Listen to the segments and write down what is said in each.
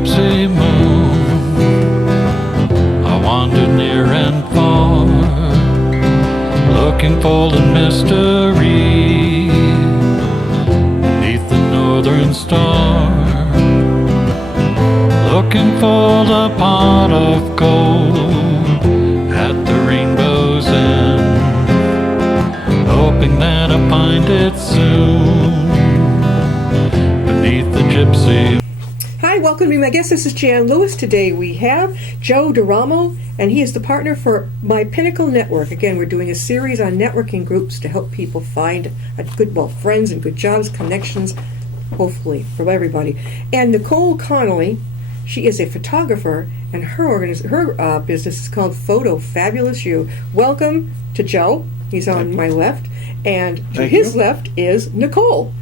gypsy moon, I wandered near and far, looking for the mystery beneath the northern star, looking for the pot of gold at the rainbow's end, hoping that I find it soon beneath the gypsy. Hi, welcome to be my guest. This is Jan Lewis. Today we have Joe Deramo, and he is the partner for My Pinnacle Network. Again, we're doing a series on networking groups to help people find friends and good jobs, connections, hopefully, for everybody. And Nicole Connolly, she is a photographer, and her business is called Photo Fabulous You. Welcome to Joe. He's on my left, and to his left is Nicole.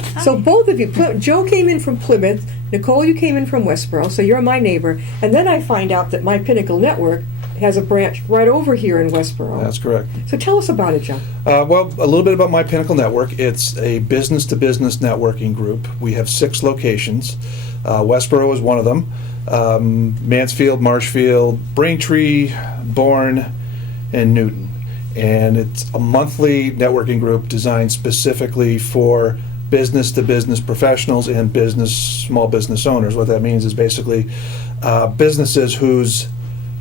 Hi. So both of you, Joe came in from Plymouth, Nicole, you came in from Westboro, so you're my neighbor. And then I find out that My Pinnacle Network has a branch right over here in Westboro. That's correct. So tell us about it, Joe. Well, a little bit about My Pinnacle Network. It's a business-to-business networking group. We have 6 locations. Westboro is one of them. Mansfield, Marshfield, Braintree, Bourne, and Newton. And it's a monthly networking group designed specifically for business-to-business professionals and small business owners. What that means is basically businesses whose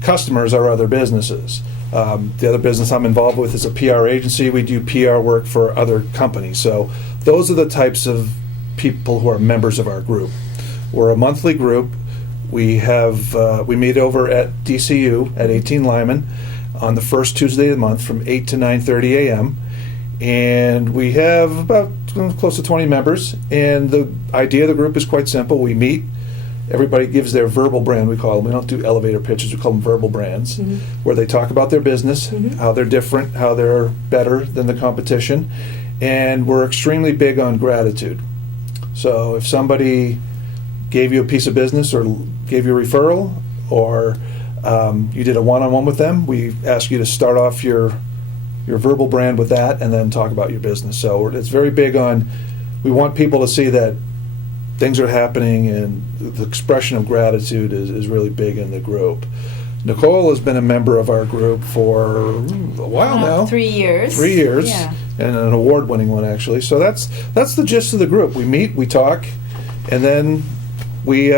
customers are other businesses. The other business I'm involved with is a PR agency. We do PR work for other companies. So those are the types of people who are members of our group. We're a monthly group. We meet over at DCU at 18 Lyman on the first Tuesday of the month from 8 to 9:30 a.m. And we have about close to 20 members. And the idea of the group is quite simple. We meet. Everybody gives their verbal brand, we call them. We don't do elevator pitches, we call them verbal brands, where they talk about their business, how they're different, how they're better than the competition. And we're extremely big on gratitude. So if somebody gave you a piece of business or gave you a referral, or you did a one-on-one with them, we ask you to start off your verbal brand with that and then talk about your business. So it's very big on, we want people to see that things are happening, and the expression of gratitude is really big in the group. Nicole has been a member of our group for a while now. 3 years. 3 years, yeah. And an award-winning one, actually. So that's the gist of the group. We meet, we talk, and then we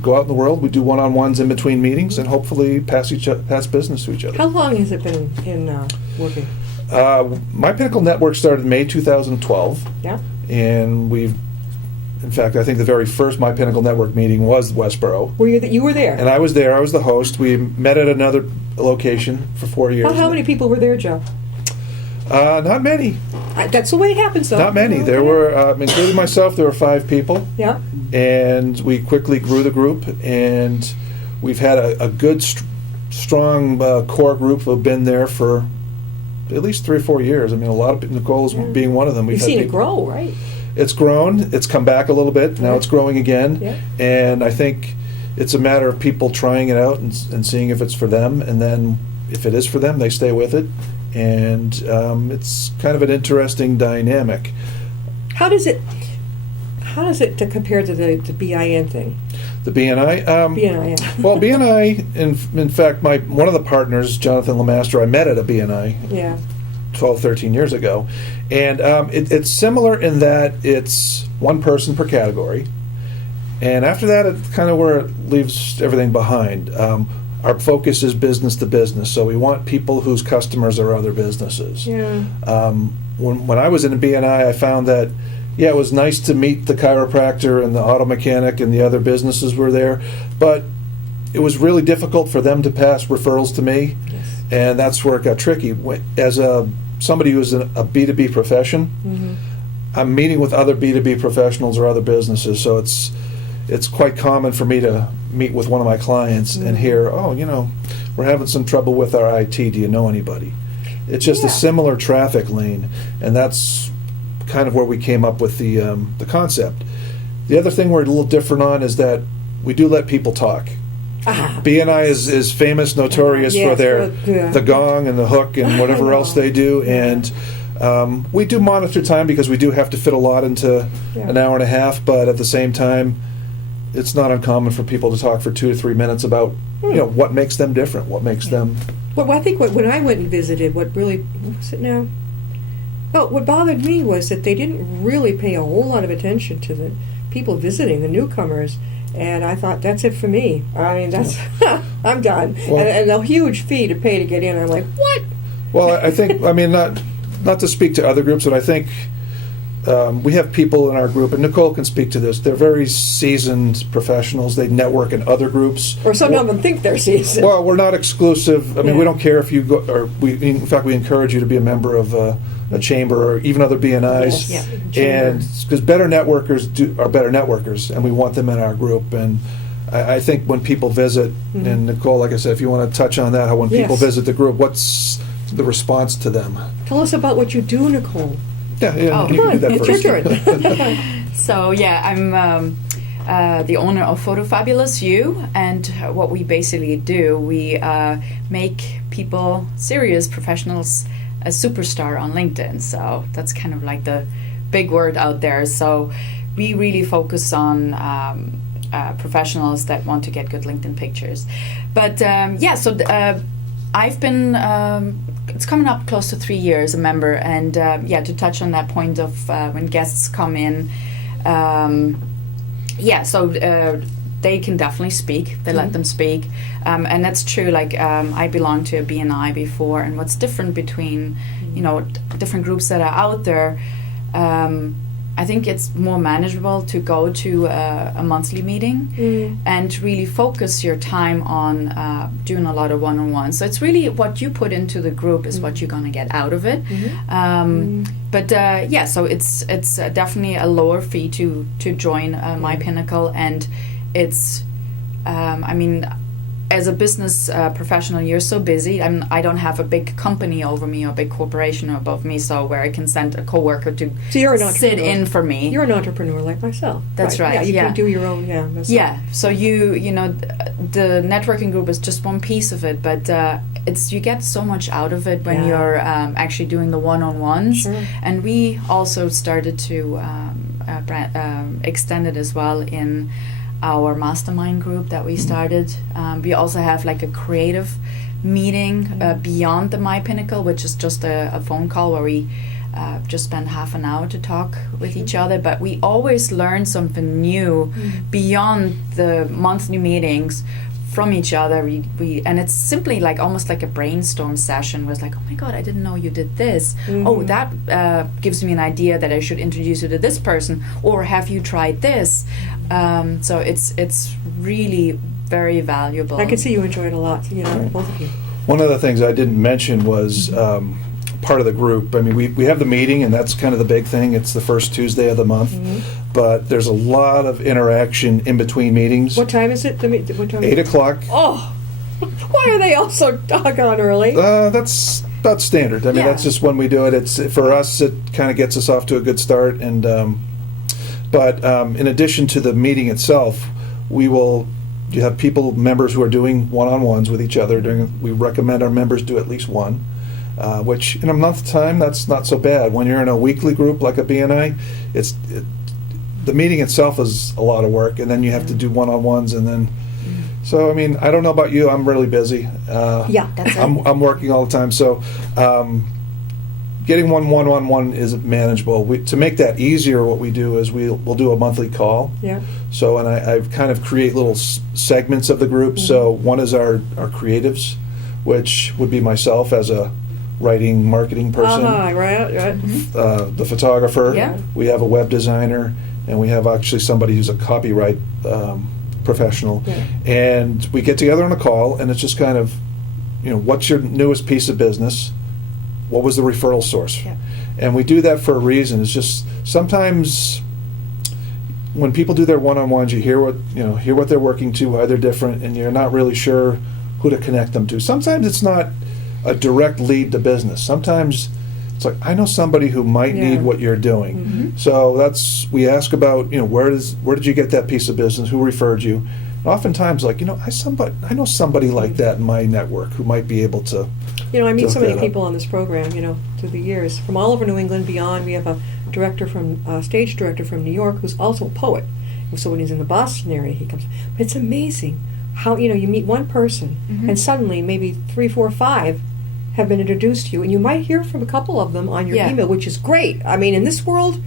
go out in the world. We do one-on-ones in between meetings, and hopefully pass business to each other. How long has it been in working? My Pinnacle Network started in May 2012. Yeah. And in fact, I think the very first My Pinnacle Network meeting was Westboro. You were there? And I was there. I was the host. We met at another location for 4 years. How many people were there, Joe? Not many. That's the way it happens, though. Not many. There were, including myself, there were 5 people. Yeah. And we quickly grew the group, and we've had a good, strong core group who have been there for at least 3 or 4 years. I mean, a lot of Nicole's being one of them. You've seen it grow, right? It's grown. It's come back a little bit. Now it's growing again. Yeah. And I think it's a matter of people trying it out and seeing if it's for them. And then if it is for them, they stay with it. And it's kind of an interesting dynamic. How does it compare to the BIN thing? The BNI? BNI, yeah. Well, BNI, in fact, one of the partners, Jonathan Lemaster, I met at a BNI. Yeah. 12, 13 years ago. And it's similar in that it's one person per category. And after that, it's kind of where it leaves everything behind. Our focus is business to business, so we want people whose customers are other businesses. Yeah. When I was in a BNI, I found that, it was nice to meet the chiropractor and the auto mechanic and the other businesses were there, but it was really difficult for them to pass referrals to me. Yes. And that's where it got tricky. As somebody who's in a B2B profession, I'm meeting with other B2B professionals or other businesses, so it's quite common for me to meet with one of my clients and hear, we're having some trouble with our IT. Do you know anybody? It's just a similar traffic lane, and that's kind of where we came up with the concept. The other thing we're a little different on is that we do let people talk. BNI is famous, notorious for the gong and the hook and whatever else they do, and we do monitor time because we do have to fit a lot into an hour and a half, but at the same time, it's not uncommon for people to talk for 2 or 3 minutes about what makes them different, what makes them. Well, I think when I went and visited, what was it now? Well, what bothered me was that they didn't really pay a whole lot of attention to the people visiting, the newcomers. And I thought, that's it for me. I mean, that's I'm done. Well, and a huge fee to pay to get in. I'm like, what? Well, I think, I mean, not to speak to other groups, but I think we have people in our group, and Nicole can speak to this. They're very seasoned professionals. They network in other groups. Or some of them think they're seasoned. Well, we're not exclusive. I mean, we don't care if you go, or in fact, we encourage you to be a member of a chamber or even other BNIs. Yes. And because better networkers are better networkers, and we want them in our group. And I think when people visit, and Nicole, like I said, if you want to touch on that, how when people visit the group, what's the response to them? Tell us about what you do, Nicole. Yeah, Oh, you come can do on, that it's your first. turn. So yeah, I'm the owner of Photo Fabulous You, and what we basically do, we make people, serious professionals, a superstar on LinkedIn. So that's kind of like the big word out there. So we really focus on professionals that want to get good LinkedIn pictures. But I've been, it's coming up close to 3 years a member, and to touch on that point of when guests come in, they can definitely speak. They let them speak, and that's true. Like I belonged to a BNI before, and what's different between different groups that are out there, I think it's more manageable to go to a monthly meeting and really focus your time on doing a lot of one-on-ones. So it's really what you put into the group is what you're gonna get out of it. So it's definitely a lower fee to join My Pinnacle, and it's as a business professional, you're so busy. I don't have a big company over me or a big corporation above me, so where I can send a coworker to sit in for me. You're an entrepreneur like myself. That's right. Yeah, you can do your own. So the networking group is just one piece of it, but you get so much out of it when you're actually doing the one-on-ones. Sure. And we also started to extend it as well in our mastermind group that we started. We also have like a creative meeting beyond the My Pinnacle, which is just a phone call where we just spend half an hour to talk with each other. But we always learn something new beyond the monthly meetings from each other. We and it's simply like almost like a brainstorm session where it's like, oh my God, I didn't know you did this. Oh, that gives me an idea that I should introduce you to this person, or have you tried this? So it's really very valuable. I can see you enjoy it a lot, both of you. One of the things I didn't mention was part of the group. I mean, we have the meeting, and that's kind of the big thing. It's the first Tuesday of the month, but there's a lot of interaction in between meetings. What time is it? What time? 8 o'clock. Oh, why are they all so doggone early? That's about standard. I mean, that's just when we do it. It's for us. It kind of gets us off to a good start. And but in addition to the meeting itself, you have members who are doing one-on-ones with each other. We recommend our members do at least one. Which in a month's time, that's not so bad. When you're in a weekly group like a BNI, the meeting itself is a lot of work, and then you have to do one-on-ones, and then. So I mean, I don't know about you. I'm really busy. That's it. I'm working all the time, so getting one-on-one is manageable. To make that easier, what we do is we'll do a monthly call. Yeah. So and I kind of create little segments of the group. So one is our creatives, which would be myself as a writing marketing person, right. the photographer. Yeah. We have a web designer, and we have actually somebody who's a copyright professional. Yeah. And we get together on a call, and it's just kind of, what's your newest piece of business? What was the referral source? Yeah. And we do that for a reason. It's just sometimes when people do their one-on-ones, you hear what they're working to, why they're different, and you're not really sure who to connect them to. Sometimes it's not a direct lead to business. Sometimes it's like, I know somebody who might need what you're doing. So we ask about, where did you get that piece of business? Who referred you? And oftentimes, like, I know somebody like that in my network who might be able to. I meet look so many that up. people on this program, through the years, from all over New England, beyond. We have a stage director from New York who's also a poet, So when he's in the Boston area, he comes. But it's amazing how, you meet one person Mhm. and suddenly maybe 3, 4, 5 have been introduced to you, and you might hear from a couple of them on your Yeah. email, which is great. I mean, in this world,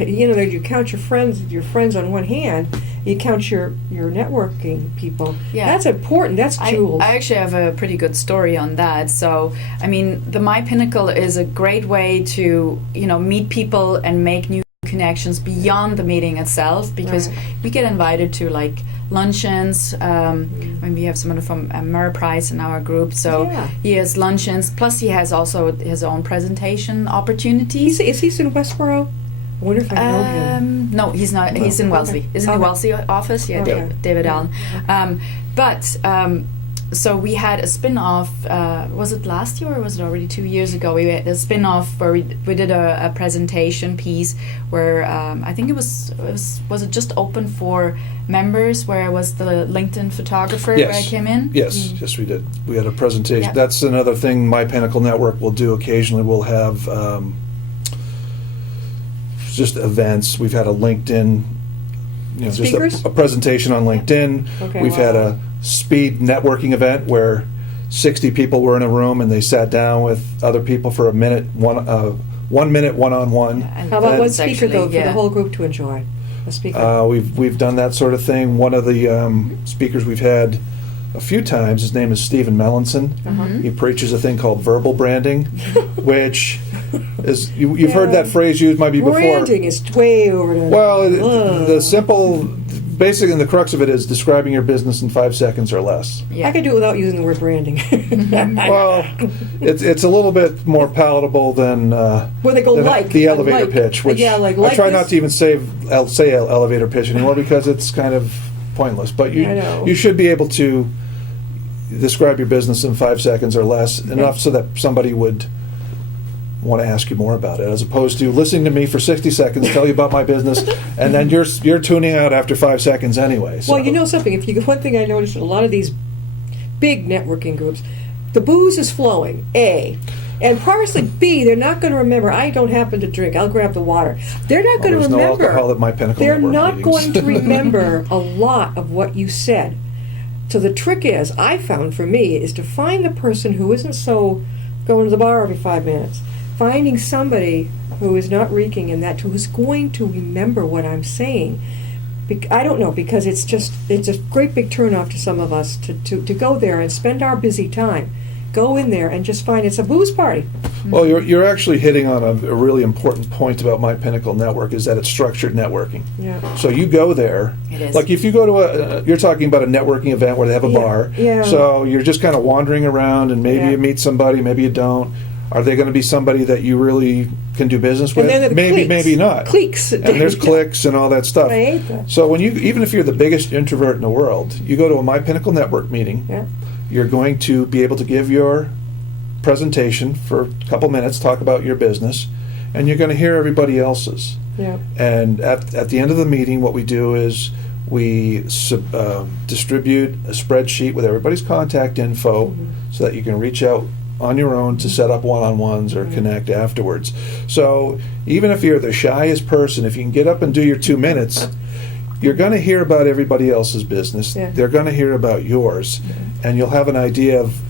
you count your friends on one hand. You count your networking people. Yeah. That's important. That's jewels. I actually have a pretty good story on that. So, I mean, the My Pinnacle is a great way to, meet people and make new connections beyond the meeting itself, because Right. we get invited to like luncheons. When we have someone from Ameriprise in our group, so Yeah. he has luncheons. Plus, he has also his own presentation opportunities. Is he in Westboro? I wonder if I know him. No, he's not. No. He's in Wellesley. Okay. Isn't the Okay. Wellesley office? Yeah, Okay. David Yeah. Allen. So we had a spin-off. Was it last year or was it already 2 years ago? We had a spin-off where we did a presentation piece where I think it was it just open for members, where I was the LinkedIn photographer where I Yes. came in. Yes, yes, we did. We had a presentation. Yeah. That's another thing My Pinnacle Network will do occasionally. We'll have just events. We've had a LinkedIn, just Speakers? a presentation on LinkedIn. Okay, We've had wow. a speed networking event where 60 people were in a room and they sat down with other people for 1 minute one-on-one. And How about one that's speaker actually- though for yeah. the whole group to enjoy? A speaker. We've done that sort of thing. One of the speakers we've had a few times, his name is Stephen Mellinson. Uh-huh. He preaches a thing called verbal branding, which is you've heard that phrase used maybe before. Branding is way over the. Well, Ugh. the simple, basically, the crux of it is describing your business in 5 seconds or less. Yeah. I could do it without using the word branding. Well, it's a little bit more palatable than Where they go than like the elevator like. pitch, which Yeah, like I try this. not to even say elevator pitch anymore because it's kind of pointless. But I know. you should be able to describe your business in 5 seconds or less, enough so that somebody would want to ask you more about it, as opposed to listening to me for 60 seconds tell you about my business, and then you're tuning out after 5 seconds anyway. So. Well, you know something. One thing I noticed in a lot of these big networking groups, the booze is flowing. A. And probably B, they're not going to remember. I don't happen to drink. I'll grab the water. They're not going to there's remember. no alcohol at My Pinnacle They're Network not meetings. going to remember a lot of what you said. So the trick is, I found for me, is to find the person who isn't so going to the bar every 5 minutes. Finding somebody who is not reeking in that, who is going to remember what I'm saying. I don't know, because it's a great big turnoff to some of us to go there and spend our busy time. Go in there and just find it's a booze party. Well, you're actually hitting on a really important point about My Pinnacle Network, is that it's structured networking. Yeah. So you go there, It is. like if you go to you're talking about a networking event where they have a Yeah, bar. yeah. So you're just kind of wandering around, and maybe Yeah. you meet somebody, maybe you don't. Are they going to be somebody that you really can do business with? And then the Maybe, cliques. maybe not. Cliques. And there's cliques and all that stuff. I hate that. So even if you're the biggest introvert in the world, you go to a My Pinnacle Network meeting. Yeah. You're going to be able to give your presentation for a couple minutes, talk about your business, and you're going to hear everybody else's. Yeah. And at the end of the meeting, what we do is we distribute a spreadsheet with everybody's contact info so that you can reach out on your own to set up one-on-ones or connect afterwards. So even if you're the shyest person, if you can get up and do your 2 minutes, you're going to hear about everybody else's business. Yeah. They're going to hear about yours, and you'll have an idea of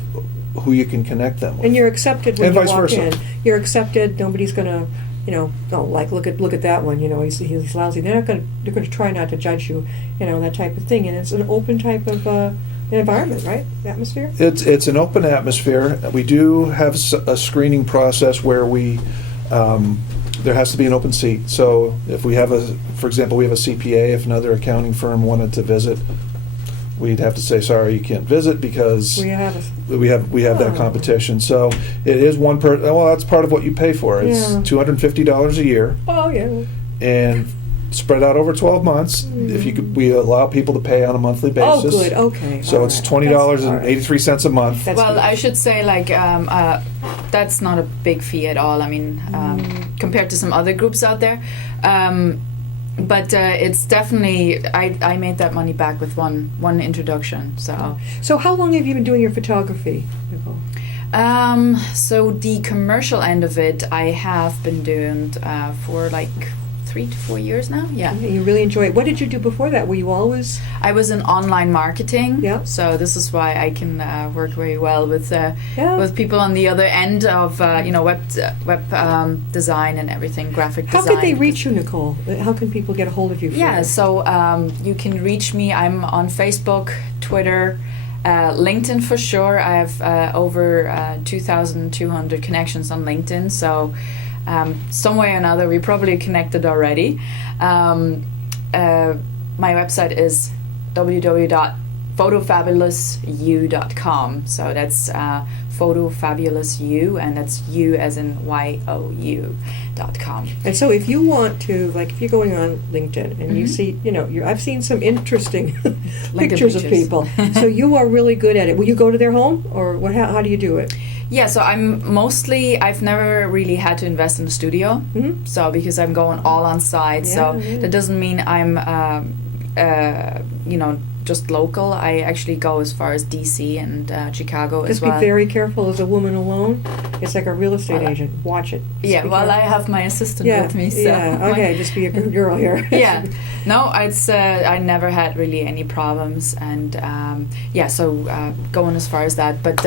who you can connect them with. And you're accepted when And you vice walk versa. in. You're accepted. Nobody's gonna, look at that one. He's lousy. They're going to try not to judge you. That type of thing. And it's an open type of environment, right? Atmosphere. It's an open atmosphere. We do have a screening process where there has to be an open seat. So if we have for example, we have a CPA. If another accounting firm wanted to visit, we'd have to say, sorry, you can't visit because We have we have that Oh. competition. So it is one per. Well, that's part of what you pay for. It's Yeah. $250 a year, Oh yeah. and spread out over 12 months. If you could, we allow people to pay on a monthly Oh basis. good. Okay. So All it's right. $20.83 a month. That's Well, good. I should say, that's not a big fee at all. I mean, compared to some other groups out there. But it's definitely, I made that money back with one introduction. So how long have you been doing your photography, Nicole? So the commercial end of it, I have been doing for like 3 to 4 years now. Yeah. You really enjoy it. What did you do before that? Were you always? I was in online marketing. Yeah. So this is why I can work very well with Yeah. with people on the other end of web design and everything, graphic How design. could they reach you, Nicole? How can people get a hold of you? Yeah, so you can reach me. I'm on Facebook, Twitter, LinkedIn for sure. I have over 2,200 connections on LinkedIn. So some way or another, we probably connected already. My website is www.photofabulousu.com. So that's photofabulous.u, and that's U as in YOU.com. And so, if you want to, like, if you're going on LinkedIn and you see, I've seen some interesting pictures of people. So you are really good at it. Will you go to their home, or what? How do you do it? Yeah, so I've never really had to invest in a studio. Mm-hmm. So because I'm going all on site, so that doesn't mean I'm, just local. I actually go as far as DC and Chicago as Just well. be very careful as a woman alone. It's like a real estate Well, agent. Watch it. Yeah, Be well, careful. I have my assistant with me, so Yeah, okay, just be a good girl here. yeah, no, it's I never had really any problems, and going as far as that. But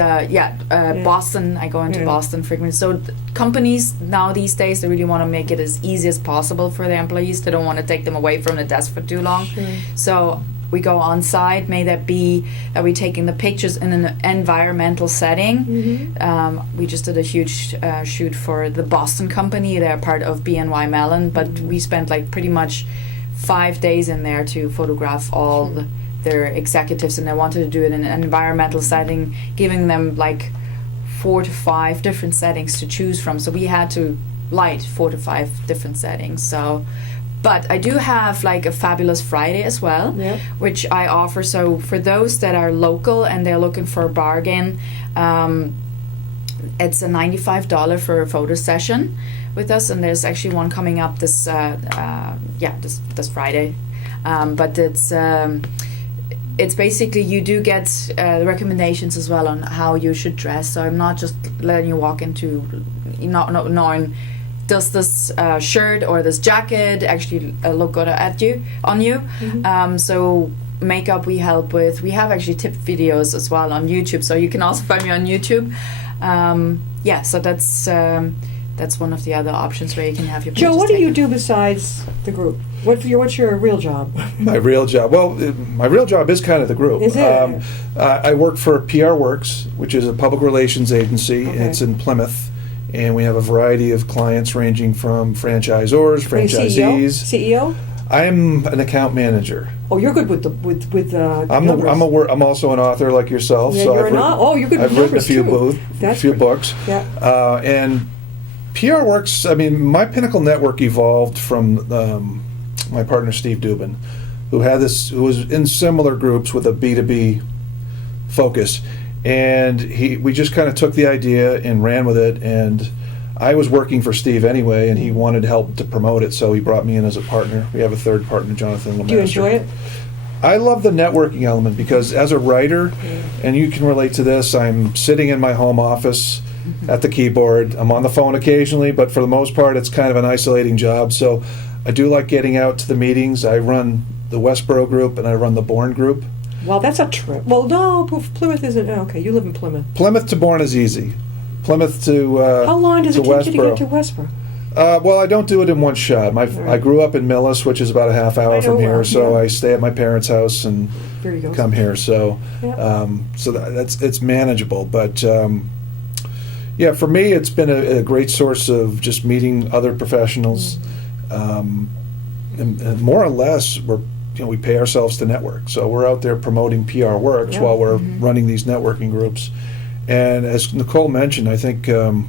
Boston, I go into Boston frequently. So companies now these days, they really want to make it as easy as possible for their employees. They don't want to take them away from the desk for too long. Sure. So we go on site. May that be that we're taking the pictures in an environmental setting. Mm-hmm. We just did a huge shoot for the Boston company. They're part of BNY Mellon, but we spent like pretty much 5 days in there to photograph all their executives, and they wanted to do it in an environmental setting, giving them like 4 to 5 different settings to choose from. So we had to light 4 to 5 different settings. So. But I do have like a Fabulous Friday as well, which I offer. So for those that are local and they're looking for a bargain, it's a $95 for a photo session with us, and there's actually one coming up this Friday. But it's basically you do get the recommendations as well on how you should dress. So I'm not just letting you walk into not knowing. Does this shirt or this jacket actually look good on you? Mm-hmm. So makeup we help with. We have actually tip videos as well on YouTube, so you can also find me on YouTube. So that's one of the other options where you can have your Joe, pictures what do you taken. do besides the group? What's your real job? My real job? Well, my real job is kind of the group. Is it? I work for PR Works, which is a public relations agency. Okay. It's in Plymouth. And we have a variety of clients ranging from franchisors, Are you franchisees. CEO? I'm an account manager. Oh, you're good with numbers. I'm also an author like yourself. Yeah, so you're I've written, you're good with I've written a numbers few too. That's books. Yeah. And PR Works. I mean, my Pinnacle Network evolved from my partner Steve Dubin, who was in similar groups with a B2B focus. And we just kind of took the idea and ran with it. And I was working for Steve anyway, and he wanted help to promote it, so he brought me in as a partner. We have a third partner, Jonathan Lemaster. Do you enjoy it? I love the networking element because as a writer, and you can relate to this, I'm sitting in my home office at the keyboard. I'm on the phone occasionally, but for the most part, it's kind of an isolating job. So I do like getting out to the meetings. I run the Westboro group, and I run the Bourne group. Well, that's a trip. Well, no, Plymouth isn't. Okay, you live in Plymouth. Plymouth to Bourne is easy. Plymouth to How long does it take you to get to Westboro? Well, I don't do it in one shot. I grew up in Millis, which is about a half hour from here, so I stay at my parents' house and There you go. come here. So, Yeah. it's manageable. But for me, it's been a great source of just meeting other professionals, and more or less we pay ourselves to network. So we're out there promoting PR Works while we're running these networking groups. And as Nicole mentioned, I think, it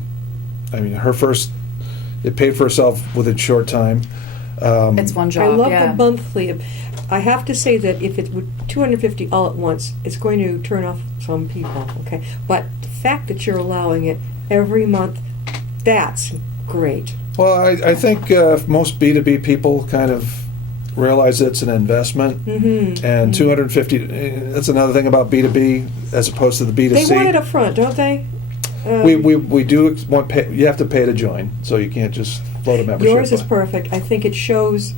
paid for itself within a short time. It's one job. I love yeah. the monthly. I have to say that if it would $250 all at once, it's going to turn off some people. Okay, but the fact that you're allowing it every month, that's great. Well, I think most B2B people kind of realize it's an investment, and $250. That's another thing about B2B as opposed to the B2C. They want it up front, don't they? We do want you have to pay to join, so you can't just float a membership. Yours is by. perfect. I think it shows,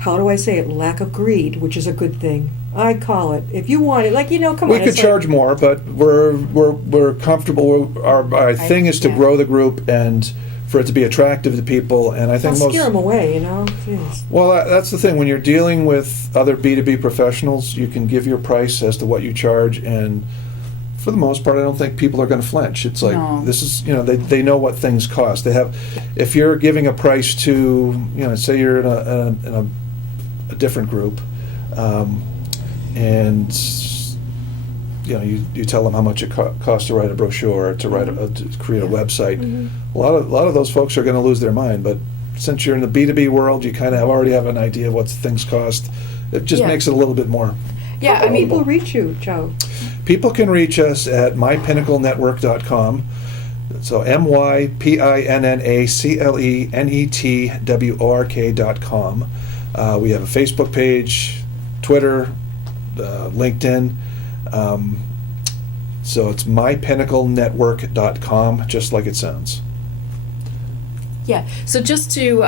how do I say it, lack of greed, which is a good thing. I call it. If you want it, like, come We on. could it's charge more, but we're comfortable. Our thing is to yeah. grow the group and for it to be attractive to people. And I I'll think scare them away, Jeez. Well, that's the thing. When you're dealing with other B2B professionals, you can give your price as to what you charge, and for the most part, I don't think people are going to flinch. It's like, No. this is, they know what things cost. They have, if you're giving a price to, say you're in a different group, and you tell them how much it costs to write a brochure, to write to create a website. Mhm. A lot of those folks are going to lose their mind, but since you're in the B2B world, you kind of already have an idea of what things cost. It just Yeah. makes it a little bit more. Yeah, How I can mean, people reach you, Joe? People can reach us at mypinnaclenetwork.com. So mypinnaclenetwork.com. We have a Facebook page, Twitter, LinkedIn. So it's mypinnaclenetwork.com, just like it sounds. yeah. So just to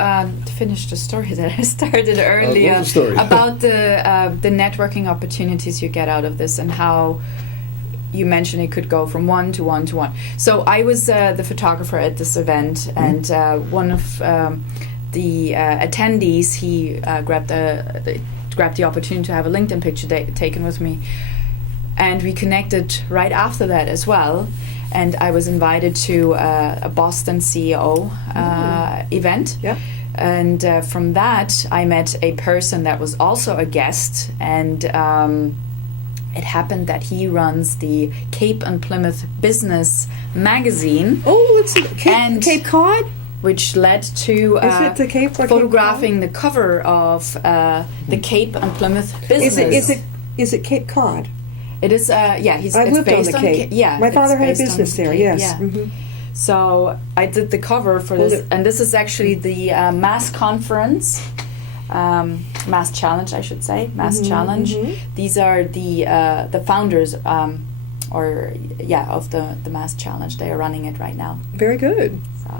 finish the story that I started earlier what was the story? about the networking opportunities you get out of this, and how you mentioned it could go from one to one to one. So I was the photographer at this event, and one of the attendees, he grabbed the opportunity to have a LinkedIn picture taken with me, and we connected right after that as well. And I was invited to a Boston CEO event. Yeah. And from that, I met a person that was also a guest, and it happened that he runs the Cape and Plymouth Business magazine, Oh, it's And- Cape Cod? which led to Is it the Cape or Cape photographing the cover of the Cape and Plymouth Business. Is it Cape Cod? It is, yeah. It's I've lived on based the Cape. Yeah, My it's father had a based on business the there, Cape, yes. yeah. Mhm. So I did the cover for Hold this, it. and this is actually the Mass Conference, Mass Challenge, I should say, Mass Challenge. mhm. These are the founders, of the Mass Challenge. They are running it right now. Very good. So.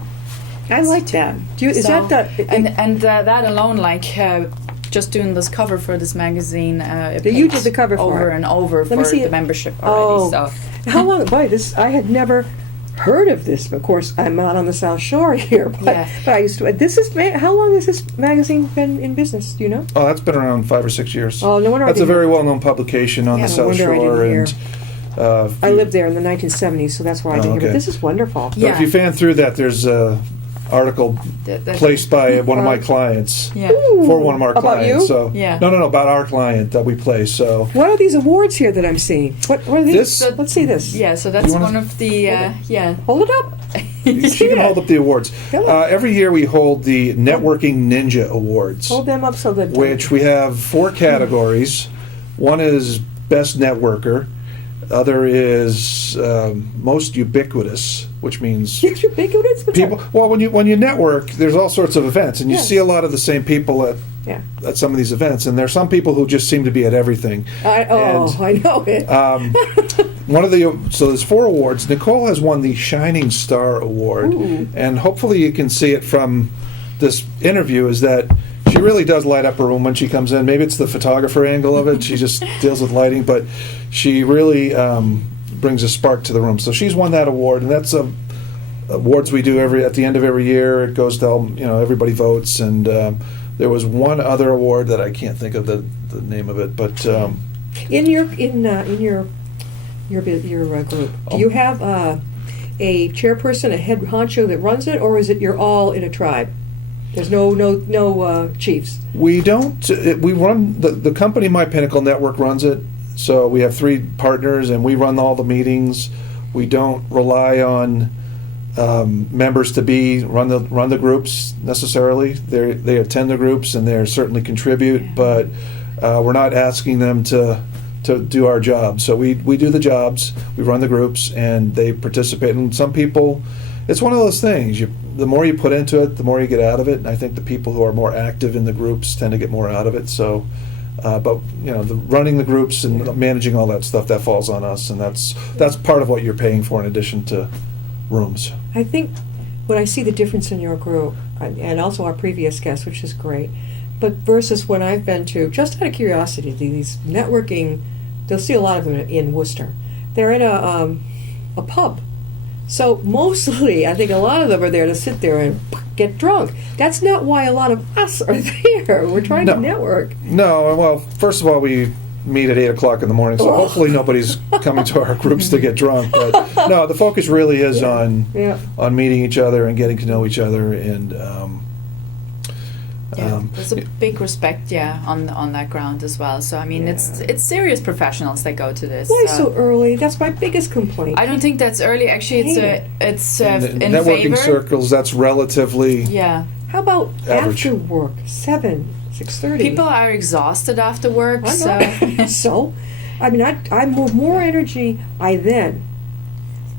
I like that. Is So- that and that alone, just doing this cover for this magazine, it You pays did the cover for over it. and over Let me for see the it. membership already. Oh, So how long? Boy, this I had never heard of this. Of course, I'm not on the South Shore here, but Yeah. I used to. How long has this magazine been in business? Do you know? Oh, that's been around 5 or 6 years. Oh, no wonder I That's a didn't- very well-known publication on Yeah, the no South wonder I Shore, didn't and I lived there in the 1970s, so that's why I Oh, didn't hear. okay. But this is wonderful. But Yeah. if you fan through that, there's a article that- placed by one of my clients yeah. Ooh, for one of our about clients. you? So Yeah. no, about our client that we place. So What are these awards here that I'm seeing? What are these? This- Let's see this. Yeah, so that's You wanna- one of the yeah. Hold it up. she can hold up the awards. Go. Every year we hold the Networking Ninja Awards, Hold them up so that. which we have 4 categories. One is Best Networker. Other is Most Ubiquitous, which means You're ubiquitous. What's people. that? Well, when you network, there's all sorts of events, and you Yes. see a lot of the same people Yeah. at some of these events, and there's some people who just seem to be at everything. I know it. So there's 4 awards. Nicole has won the Shining Star Award, Ooh. and hopefully you can see it from this interview. Is that she really does light up her room when she comes in. Maybe it's the photographer angle of it. She just deals with lighting, but she really brings a spark to the room. So she's won that award, and that's awards we do at the end of every year. It goes to everybody votes, and there was one other award that I can't think of the name of it, but In your group, do you have a chairperson, a head honcho that runs it, or is it you're all in a tribe? There's no chiefs. we don't. We run the company. My Pinnacle Network runs it. So we have 3 partners, and we run all the meetings. We don't rely on members to run the groups necessarily. They attend the groups and they certainly contribute, but we're not asking them to do our job. So we do the jobs, we run the groups, and they participate. And some people, it's one of those things. The more you put into it, the more you get out of it. And I think the people who are more active in the groups tend to get more out of it. So. But the running the groups and managing all that stuff, that falls on us, and that's part of what you're paying for in addition to rooms. I think when I see the difference in your group, and also our previous guests, which is great. But versus when I've been to, just out of curiosity, these networking, they'll see a lot of them in Worcester. They're in a pub. So mostly, I think a lot of them are there to sit there and get drunk. That's not why a lot of us are there. We're trying to network. No, well, first of all, we meet at 8 o'clock in the morning, so hopefully nobody's coming to our groups to get drunk. But no, the focus really is on meeting each other and getting to know each other, and there's a big respect, on that ground as well. So I mean, it's serious professionals that go to this. Why so early? That's my biggest complaint. I don't think that's early. Actually, it's in networking favor. circles. That's relatively How about average. after work, 6:30? People are exhausted after work, I so know. So, I mean, I move more energy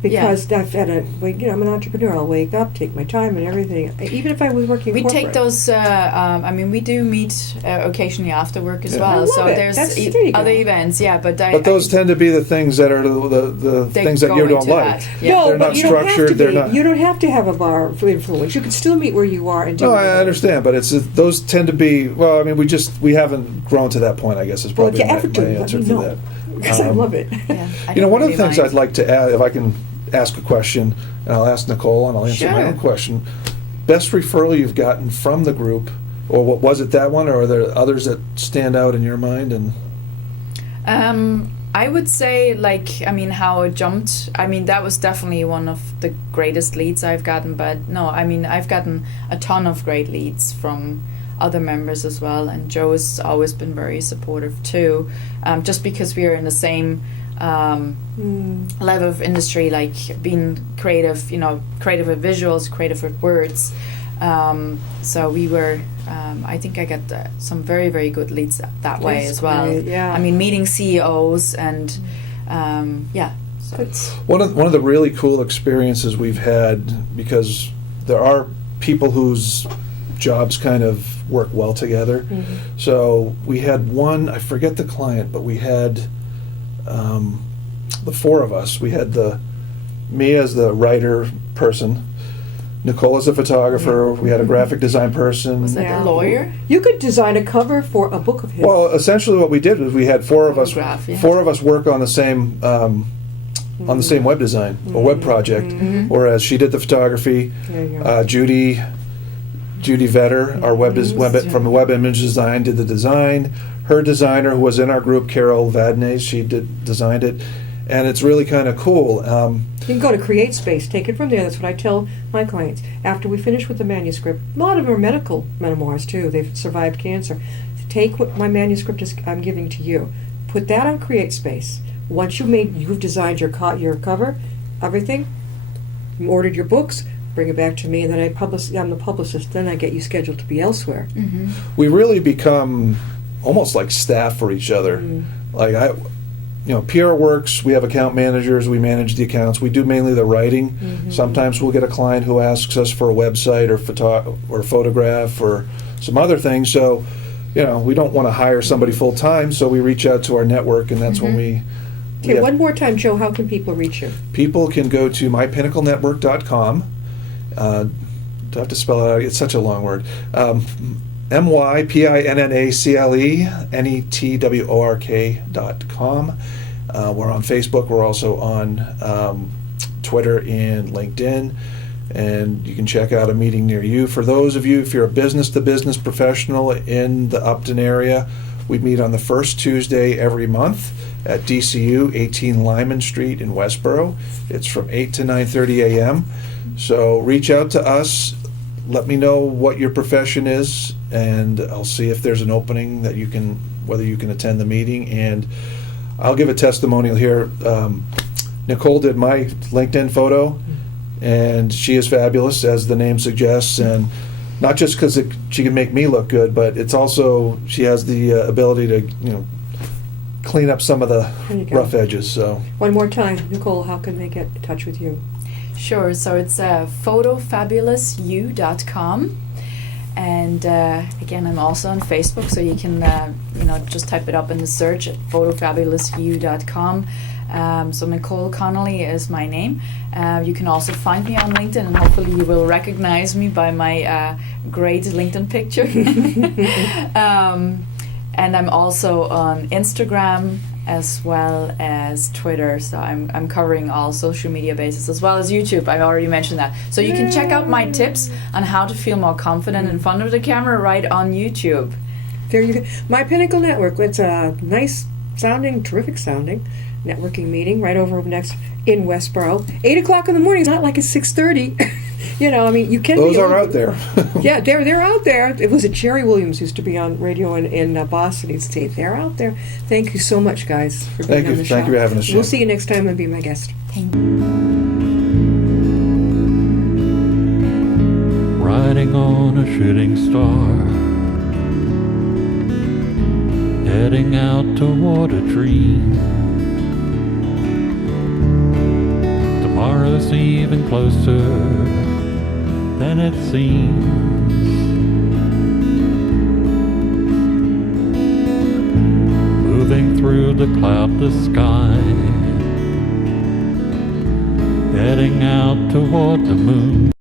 because I've had I'm an entrepreneur. I'll wake up, take my time and everything. Even if I was working we corporate. take those. We do meet occasionally after work as Yeah. well. I love So it. there's There you go. other events, But those tend to be the things that are the They things that go you don't into like. that. Yeah. No, They're but not you don't have to structured, they're be. not- You don't have to have a bar for influence. You can still meet where you are and do. No, it. I understand, but it's those tend to be. Well, I mean, we haven't grown to that point. I guess is Well, probably if you ever do, my let answer me to know. that. Because I love it. One of the things mind. I'd like to add, if I can ask a question, and I'll ask Nicole, and I'll answer my Sure. own question. Best referral you've gotten from the group, or what was it, that one, or are there others that stand out in your mind? And I would say, how it jumped. I mean, that was definitely one of the greatest leads I've gotten. But no, I mean, I've gotten a ton of great leads from other members as well. And Joe has always been very supportive too, just because we are in the same level of industry, like being creative, creative with visuals, creative with words. So we were, I think I got some very, very good leads that way That's as well. great, yeah. I mean, meeting CEOs and, so it's, one of the really cool experiences we've had, because there are people whose jobs kind of work well together. Mm-hmm. So we had one, I forget the client, but we had the four of us. We had me as the writer person, Nicole as a photographer, we had a graphic design person. was that Yeah. a lawyer? You could design a cover for a book of his. Well, essentially what we did was we had four of us Photograph, yeah. work on the same web design or web project, whereas she did the photography. There you go. Judy Vetter, our from the Web Image Design, did the design. Her designer, who was in our group, Carol Vadnais, she designed it, and it's really kind of cool. You can go to CreateSpace, take it from there. That's what I tell my clients. After we finish with the manuscript, a lot of them are medical memoirs too. They've survived cancer. Take what my manuscript I'm giving to you. Put that on CreateSpace. Once you've designed your cover, everything, you ordered your books, bring it back to me, and then I'm the publicist. Then I get you scheduled to be elsewhere. Mm-hmm. We really become almost like staff for each other. Like PR works, we have account managers, we manage the accounts, we do mainly the writing. Sometimes we'll get a client who asks us for a website or photograph or some other things. So, we don't want to hire somebody full time, so we reach out to our network, and that's when we Okay, have- one more time, Joe, how can people reach you? people can go to mypinnaclenetwork.com. Do I have to spell it out? It's such a long word. mypinnaclenetwork.com. We're on Facebook. We're also on Twitter and LinkedIn. And you can check out a meeting near you. For those of you, if you're a business-to-business professional in the Upton area, we meet on the first Tuesday every month at DCU, 18 Lyman Street in Westboro. It's from 8 to 9:30 a.m. So reach out to us. Let me know what your profession is, and I'll see if there's an opening that whether you can attend the meeting. And I'll give a testimonial here. Nicole did my LinkedIn photo, and she is fabulous, as the name suggests. And not just because she can make me look good, but it's also she has the ability to clean up some of the There you go. rough edges. So One more time, Nicole, how can they get in touch with you? Sure. So it's photofabulousyou.com. And again, I'm also on Facebook, so you can just type it up in the search at photofabulousyou.com. So Nicole Connolly is my name. You can also find me on LinkedIn, and hopefully you will recognize me by my great LinkedIn picture. And I'm also on Instagram as well as Twitter. So I'm covering all social media bases as well as YouTube. I already mentioned that. So you can check out my tips on how to feel more confident in front of the camera right on YouTube. There you go. My Pinnacle Network. It's a nice sounding, terrific sounding networking meeting right over next in Westboro. 8 o'clock in the morning. It's not like it's 6:30. You know, I mean, you can. Those be are out there. Yeah, they're out there. It was a Jerry Williams used to be on radio in Boston. He'd say they're out there. Thank you so much, guys, for being on the show. Thank you for having us, Jen. We'll see you next time and be my guest. Riding on a shooting star, heading out toward a dream. Tomorrow's even closer than it seems. Moving through the cloudless sky, heading out toward the moon.